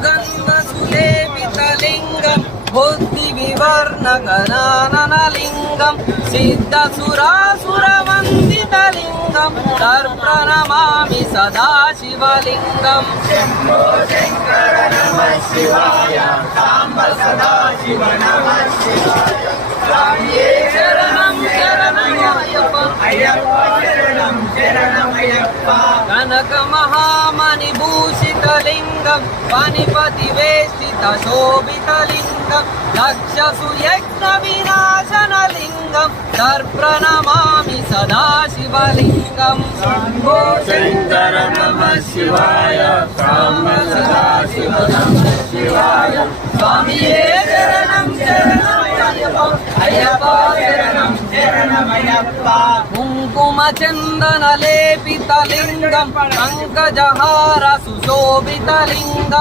सुगन्धसुलेपितलिङ्गं बुद्धिविवर्णगणाननलिङ्गं सिद्धसुरासुरवन्दितलिङ्गं तर्प्रणमामि सदा शिवलिङ्गं शम्भो शङ्कर नमः शिवाय साम्ब सदा शिव नमः शिवाय स्वामिये शरणं शरणमय्यप्प अय्यप्पा शरणं शरणमय्यप्पा कनकमहामणिभूषितलिङ्गं पनिपतिवेष्टितशोभितलिङ्गं दक्षसुयज्ञविनाशनलिङ्गं तर्प्रणमामि सदा शिवलिङ्गं शम्भो शङ्कर नमः शिवाय साम्ब सदा शिव नमः शिवाय स्वामिये शरणं शरणमय्यप्प अय्यप्पा शरणं शरणमय्यप्पा कुङ्कुमचन्दनलेपितलिङ्गं पङ्कजहार सुशोभितलिङ्गं